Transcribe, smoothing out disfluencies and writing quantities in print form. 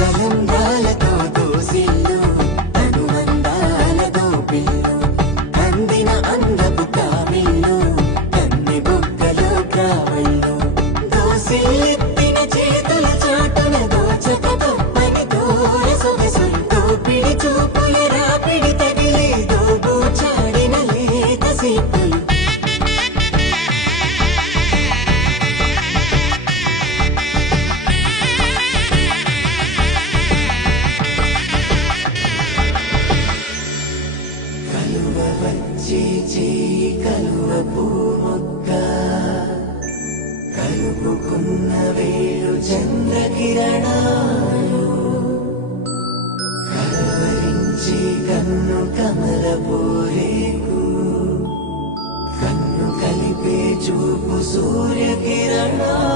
తలంబ్రాలతో దోసిల్లు తనువందాలతో పిల్లు అందిన అందపు కావిల్లు కన్నె బుగ్గలో గ్రావళ్ళు దోసిల్లెత్తిన చేతుల చాటున దోచక తప్పని దూర సొగసులు దోపిడి చూపుల రాపిడి తగిలే దోబూచాడిన లేత సీపులు కలువ వచ్చే చేయి కలువ పూమొక్క కలుపుకున్న వేళు చంద్రకిరణాలు కలవరించి కన్ను కమల పోరేకు కన్ను కలిపే చూపు సూర్యకిరణాలు